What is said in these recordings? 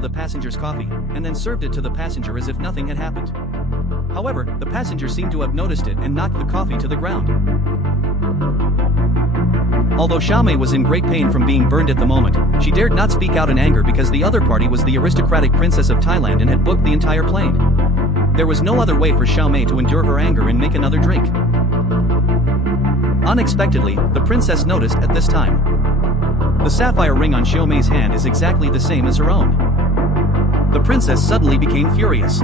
the passenger's coffee, and then served it to the passenger as if nothing had happened. However, the passenger seemed to have noticed it and knocked the coffee to the ground. Although Xiaomei was in great pain from being burned at the moment, she dared not speak out in anger because the other party was the aristocratic princess of Thailand and had booked the entire plane. There was no other way for Xiaomei to endure her anger and make another drink. Unexpectedly, the princess noticed at this time. The sapphire ring on Xiaomei's hand is exactly the same as her own. The princess suddenly became furious.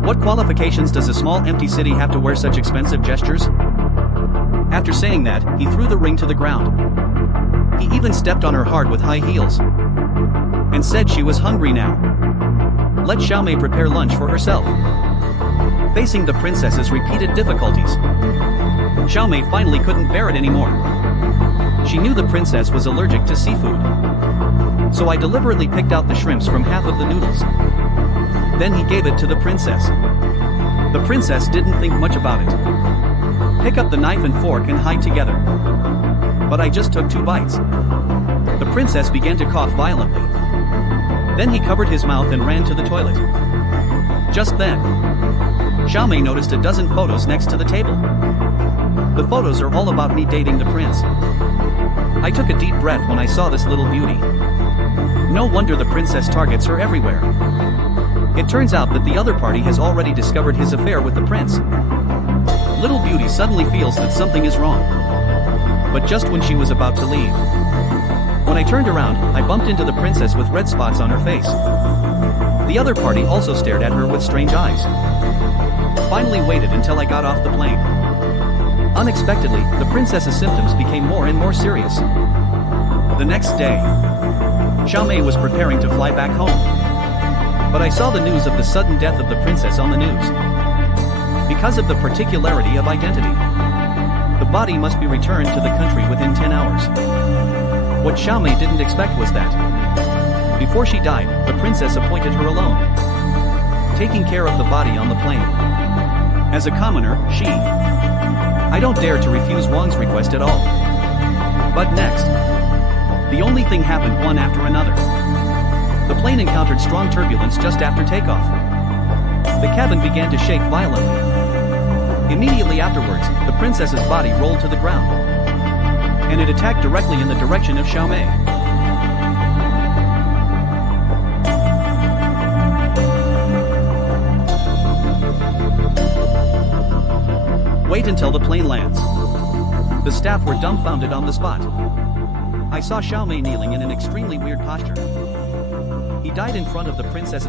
What qualifications does a small empty city have to wear such expensive gestures? After saying that, he threw the ring to the ground. He even stepped on her hard with high heels. And said she was hungry now. Let Xiaomei prepare lunch for herself. Facing the princess's repeated difficulties, Xiaomei finally couldn't bear it anymore. She knew the princess was allergic to seafood. So I deliberately picked out the shrimps from half of the noodles. Then he gave it to the princess. The princess didn't think much about it. Pick up the knife and fork and hide together. But I just took 2 bites. The princess began to cough violently. Then he covered his mouth and ran to the toilet. Just then, Xiaomei noticed a dozen photos next to the table. The photos are all about me dating the prince. I took a deep breath when I saw this little beauty. No wonder the princess targets her everywhere. It turns out that the other party has already discovered his affair with the prince. Little Beauty suddenly feels that something is wrong. But just when she was about to leave, when I turned around, I bumped into the princess with red spots on her face. The other party also stared at her with strange eyes. Finally waited until I got off the plane. Unexpectedly, the princess's symptoms became more and more serious. The next day, Xiaomei was preparing to fly back home. But I saw the news of the sudden death of the princess on the news. Because of the particularity of identity, the body must be returned to the country within 10 hours. What Xiaomei didn't expect was that, before she died, the princess appointed her alone, taking care of the body on the plane. As a commoner, I don't dare to refuse Wang's request at all. But next, the only thing happened one after another. The plane encountered strong turbulence just after takeoff. The cabin began to shake violently. Immediately afterwards, the princess's body rolled to the ground. And it attacked directly in the direction of Xiaomei. Wait until the plane lands. The staff were dumbfounded on the spot. I saw Xiaomei kneeling in an extremely weird posture. He died in front of the princess.